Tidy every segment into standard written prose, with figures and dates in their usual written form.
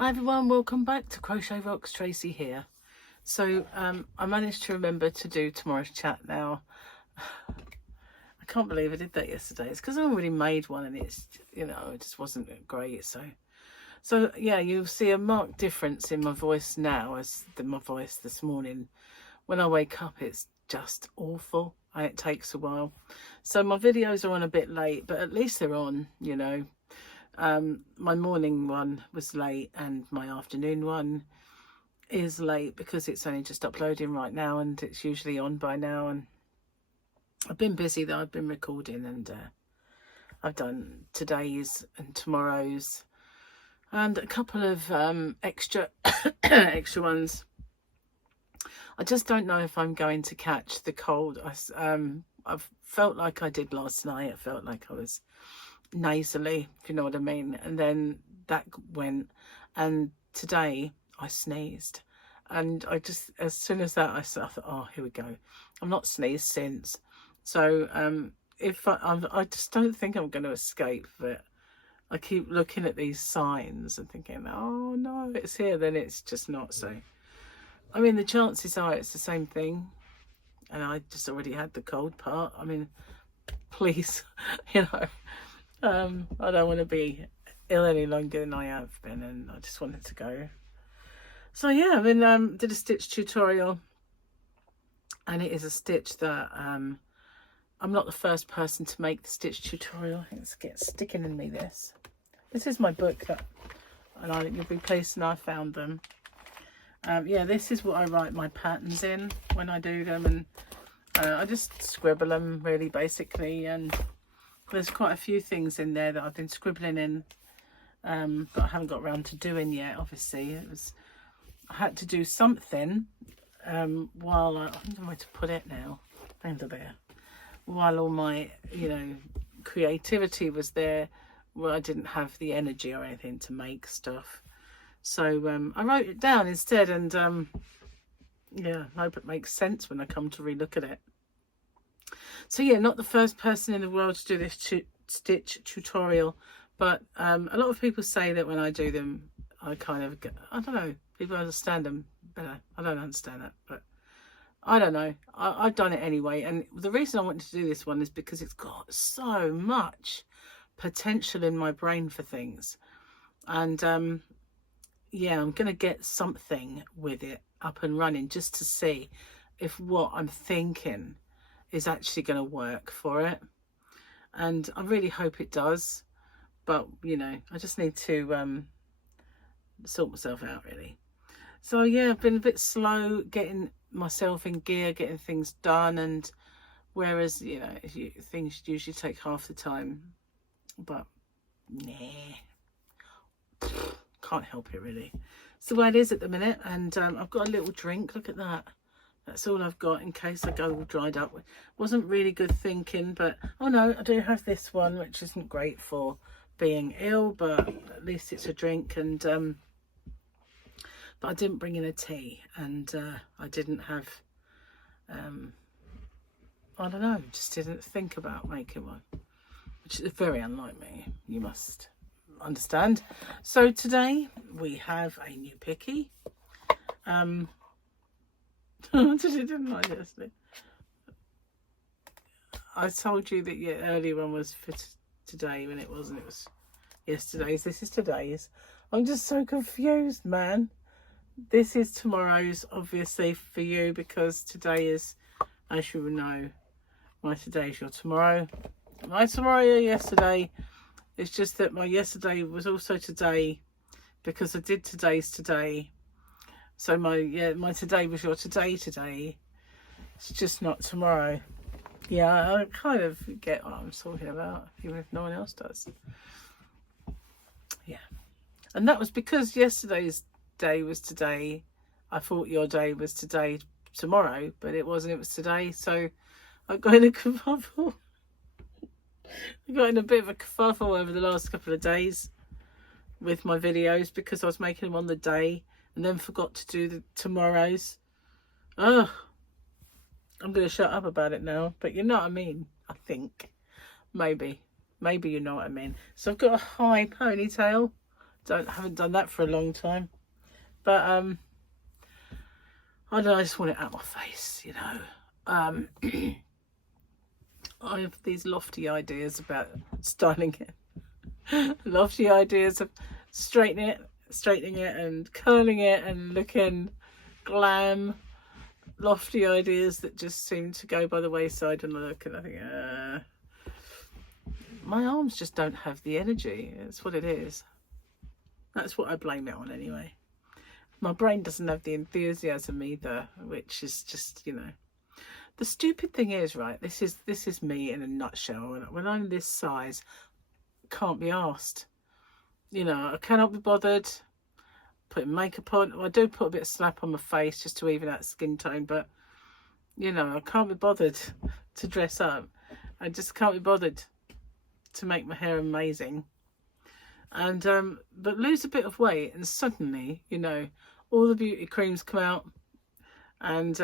Hi everyone, welcome back to Crochet Rocks. Tracy here. So I managed to remember to do tomorrow's chat now. I can't believe I did that yesterday. It's because I already made one and it's, you know, it just wasn't great. So yeah, you'll see a marked difference in my voice now as my voice this morning. When I wake up, it's just awful and it takes a while. So my videos are on a bit late, but at least they're on, you know. My morning one was late and my afternoon one is late because it's only just uploading right now and it's usually on by now. And I've been busy though. I've been recording and I've done today's and tomorrow's and a couple of extra extra ones. I just don't know if I'm going to catch the cold. I've felt like I did last night. I felt like I was nasally, if you know what I mean, and then that went, and today I sneezed, and I just, as soon as that I thought, oh, here we go. I'm not sneezed since, so if I just don't think I'm going to escape, but I keep looking at these signs and thinking, oh no, it's here, then it's just not. So I mean, the chances are it's the same thing, and I just already had the cold part. I mean, please, you know, I don't want to be ill any longer than I have been, and I just wanted to go. So yeah, I mean, did a stitch tutorial, and it is a stitch that I'm not the first person to make the stitch tutorial. It's sticking in me. This is my book that, and you'll be pleased to know I found them. Yeah, this is what I write my patterns in when I do them, and I just scribble them really basically, and there's quite a few things in there that I've been scribbling in, but I haven't got around to doing yet. Obviously, I had to do something while I don't know where to put it now. Under there, while all my, you know, creativity was there, well, I didn't have the energy or anything to make stuff. So I wrote it down instead, and yeah, I hope it makes sense when I come to relook at it. So yeah, not the first person in the world to do this stitch tutorial, but a lot of people say that when I do them, I kind of get, I don't know, people understand them better. I don't understand that, but I don't know. I've done it anyway, and the reason I wanted to do this one is because it's got so much potential in my brain for things, and yeah, I'm gonna get something with it up and running just to see if what I'm thinking is actually going to work for it, and I really hope it does, but you know, I just need to sort myself out really. So yeah, I've been a bit slow getting myself in gear, getting things done, and whereas, you know, things usually take half the time, but nah, can't help it really. It's the way it is at the minute, and I've got a little drink. Look at that. That's all I've got in case I go all dried up. Wasn't really good thinking, but oh no, I do have this one, which isn't great for being ill, but at least it's a drink. And but I didn't bring in a tea, and I didn't have I don't know, just didn't think about making one, which is very unlike me, you must understand. So today we have a new picky. Didn't I yesterday? I told you that earlier one was for today when it wasn't. It was yesterday's. This is today's. I'm just so confused, man. This is tomorrow's, obviously, for you, because today is, as you will know, my today is your tomorrow. My tomorrow, your yesterday. It's just that my yesterday was also today, because I did today's today. So my today was your today. It's just not tomorrow. Yeah, I kind of get what I'm talking about, even if no one else does. Yeah. And that was because yesterday's day was today. I thought your day was today, tomorrow, but it wasn't. It was today. So I got in a kerfuffle. I got in a bit of a kerfuffle over the last couple of days with my videos because I was making them on the day and then forgot to do the tomorrow's. Oh, I'm going to shut up about it now, but you know what I mean, I think. Maybe you know what I mean. So I've got a high ponytail. Haven't done that for a long time. But I don't know, I just want it out of my face, you know. I have these lofty ideas about styling it. Lofty ideas of straightening it and curling it and looking glam. Lofty ideas that just seem to go by the wayside when I look, and I think, my arms just don't have the energy. That's what it is. That's what I blame it on anyway. My brain doesn't have the enthusiasm either, which is just, you know. The stupid thing is, right, this is me in a nutshell. When I'm this size, can't be asked. You know, I cannot be bothered putting makeup on. I do put a bit of slap on my face just to even out skin tone, but, you know, I can't be bothered to dress up. I just can't be bothered to make my hair amazing. And but lose a bit of weight, and suddenly, you know, all the beauty creams come out, and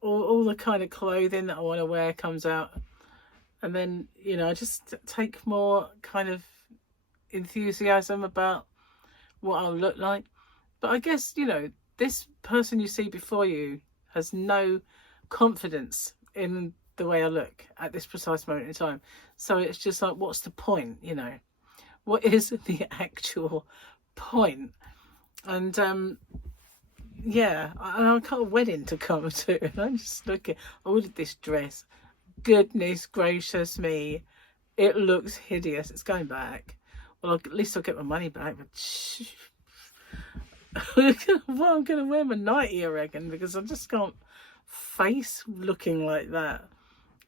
all the kind of clothing that I want to wear comes out, and then, you know, I just take more kind of enthusiasm about what I'll look like. But I guess, you know, this person you see before you has no confidence in the way I look at this precise moment in time. So it's just like, what's the point, you know? What is the actual point? And yeah, I've got a wedding to come to, and I'm just looking. I ordered this dress. Goodness gracious me, it looks hideous. It's going back. Well, at least I'll get my money back. But well, I'm going to wear my nightie, I reckon, because I just can't face looking like that.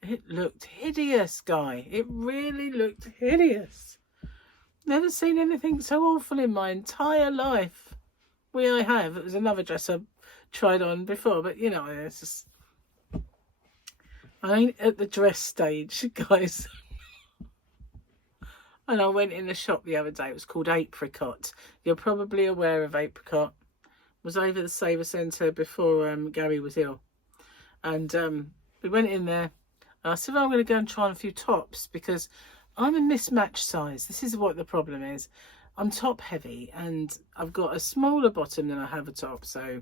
It looked hideous, guy. It really looked hideous. Never seen anything so awful in my entire life. Well, I have. It was another dress I tried on before, but, you know, it's just... I ain't at the dress stage, guys. And I went in the shop the other day. It was called Apricot. You're probably aware of Apricot. It was over the Saver Centre before Gary was ill. And we went in there. And I said, well, I'm going to go and try on a few tops because I'm a mismatched size. This is what the problem is. I'm top heavy and I've got a smaller bottom than I have a top. So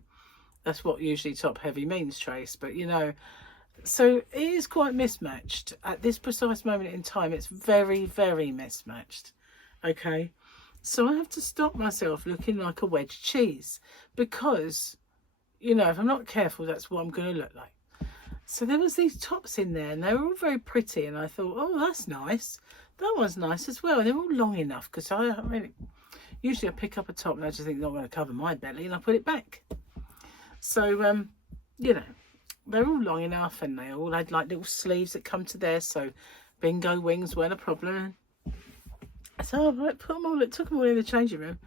that's what usually top heavy means, Trace. But, you know, so it is quite mismatched. At this precise moment in time, it's very, very mismatched. Okay. So I have to stop myself looking like a wedge cheese because, you know, if I'm not careful, that's what I'm going to look like. So there was these tops in there and they were all very pretty. And I thought, oh, that's nice. That one's nice as well. And they're all long enough because I mean, usually I pick up a top and I just think, not going to cover my belly, and I put it back. So, you know, they're all long enough and they all had like little sleeves that come to there. So bingo wings weren't a problem. So I put them all, took them all in the changing room.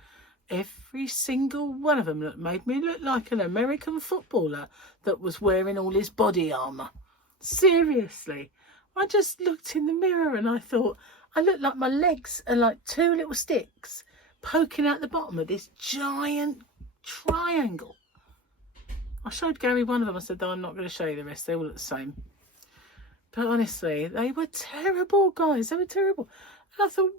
Every single one of them made me look like an American footballer that was wearing all his body armour. Seriously. I just looked in the mirror and I thought, I look like my legs are like two little sticks poking out the bottom of this giant triangle. I showed Gary one of them. I said, oh, I'm not going to show you the rest. They all look the same. But honestly, they were terrible, guys. They were terrible. And I thought,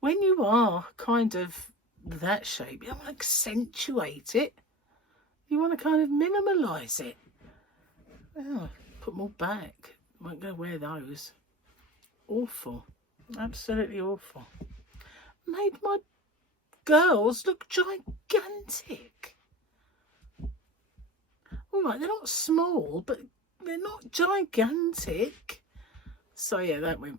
when you are kind of that shape, you don't want to accentuate it. You want to kind of minimalise it. Oh, put them all back. Won't go wear those. Awful. Absolutely awful. Made my girls look gigantic. All right, they're not small, but they're not gigantic. So yeah, that went.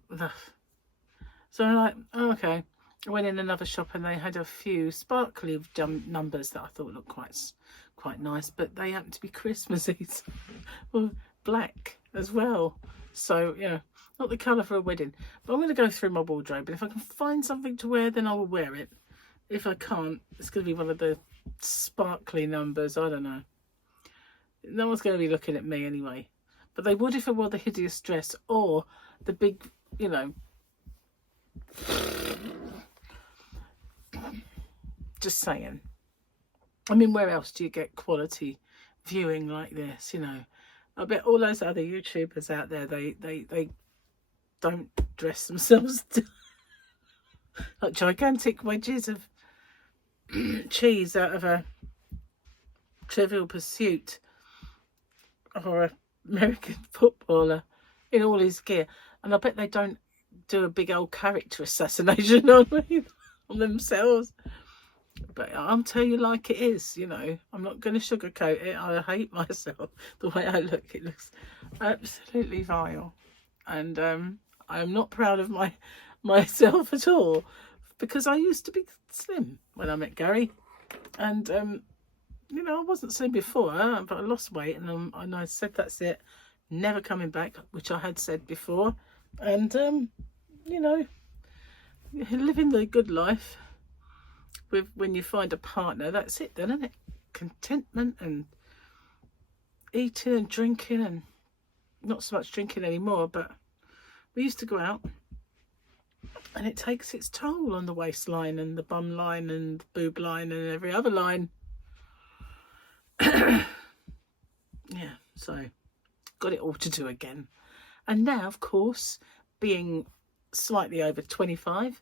So I'm like, oh, okay. I went in another shop and they had a few sparkly numbers that I thought looked quite nice, but they happened to be Christmassy. Well, black as well. So yeah, not the colour for a wedding. But I'm going to go through my wardrobe, and if I can find something to wear, then I will wear it. If I can't, it's going to be one of the sparkly numbers. I don't know. No one's going to be looking at me anyway. But they would if I wore the hideous dress or the big, you know. Just saying. I mean, where else do you get quality viewing like this, you know? I bet all those other YouTubers out there, they don't dress themselves like gigantic wedges of cheese out of a Trivial Pursuit or an American footballer in all his gear. And I bet they don't do a big old character assassination on themselves. But I'll tell you like it is, you know. I'm not going to sugarcoat it. I hate myself the way I look. It looks absolutely vile. And I am not proud of myself at all, because I used to be slim when I met Gary. And, you know, I wasn't slim before, but I lost weight. And I said, that's it. Never coming back, which I had said before. And, you know, living the good life. When you find a partner, that's it then, isn't it? Contentment and eating and drinking, and not so much drinking anymore, but we used to go out and it takes its toll on the waistline and the bum line and the boob line and every other line. Yeah, so got it all to do again. And now, of course, being slightly over 25,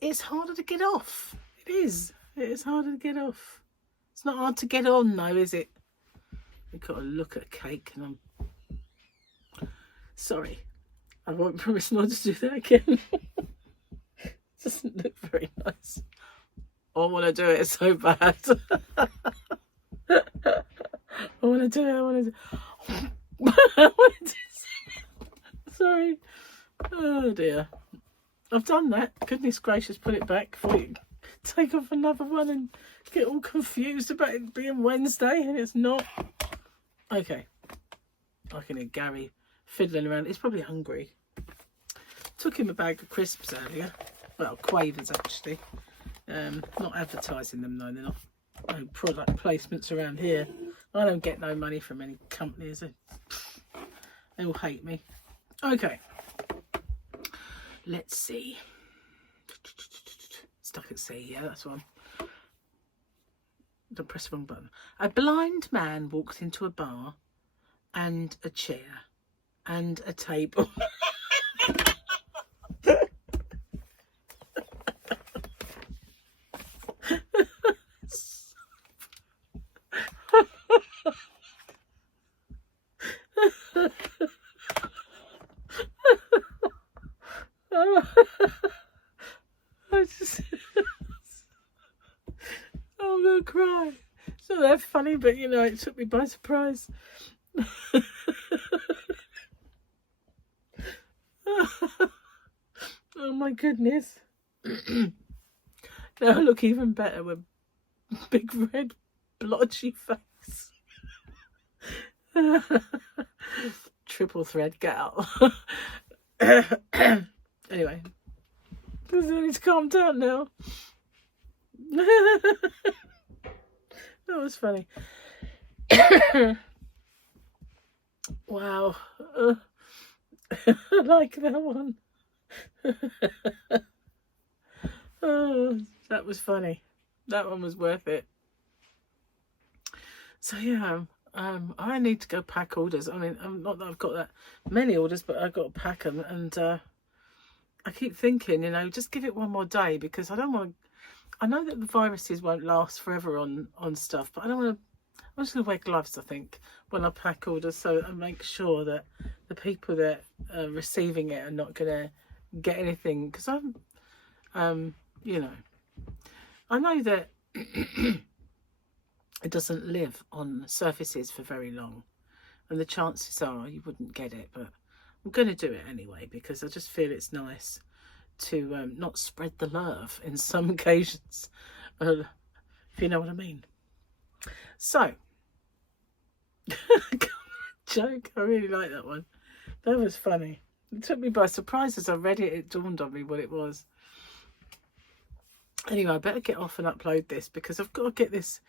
it's harder to get off. It is. It is harder to get off. It's not hard to get on, though, is it? You've got to look at a cake, and I'm sorry. I won't promise not to do that again. It doesn't look very nice. I want to do it so bad. I want to do it. I want to do it. Sorry. Oh dear. I've done that. Goodness gracious, put it back before you take off another one and get all confused about it being Wednesday and it's not. Okay. I can hear Gary fiddling around. He's probably hungry. Took him a bag of crisps earlier. Well, Quavers actually. Not advertising them though. They're not no product placements around here. I don't get no money from any companies. They all hate me. Okay. Let's see. Stuck at sea, yeah, that's one. Don't press the wrong button. A blind man walks into a bar and a chair and a table. I'm gonna cry. It's not that funny, but you know, it took me by surprise. Oh my goodness. Now I look even better with big red blotchy face. Triple thread, get out. Anyway, I need to calm down now. That was funny. Wow. I like that one. Oh, that was funny. That one was worth it. So yeah, I need to go pack orders. I mean, not that I've got that many orders, but I've got to pack them. And I keep thinking, you know, just give it one more day, because I don't want to. I know that the viruses won't last forever on stuff, but I don't want to. I'm just going to wear gloves, I think, when I pack orders, so I make sure that the people that are receiving it are not going to get anything. Because I'm, you know, I know that it doesn't live on surfaces for very long, and the chances are you wouldn't get it, but I'm going to do it anyway, because I just feel it's nice to not spread the love in some occasions, if you know what I mean. So, joke, I really like that one. That was funny. It took me by surprise. As I read it, it dawned on me what it was. Anyway, I better get off and upload this, because I've got to get this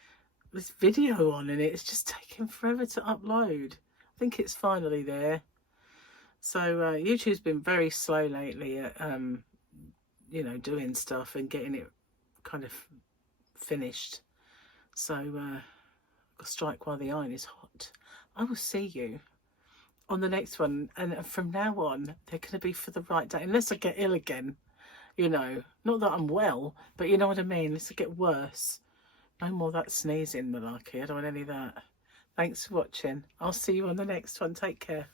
video on, and it's just taking forever to upload. I think it's finally there. So YouTube's been very slow lately at you know, doing stuff and getting it kind of finished. So I'll strike while the iron is hot. I will see you on the next one, and from now on they're going to be for the right day, unless I get ill again. you know. Not that I'm well, but you know what I mean. Let's get worse. No more that sneezing, malarkey. I don't want any of that. Thanks for watching. I'll see you on the next one. Take care.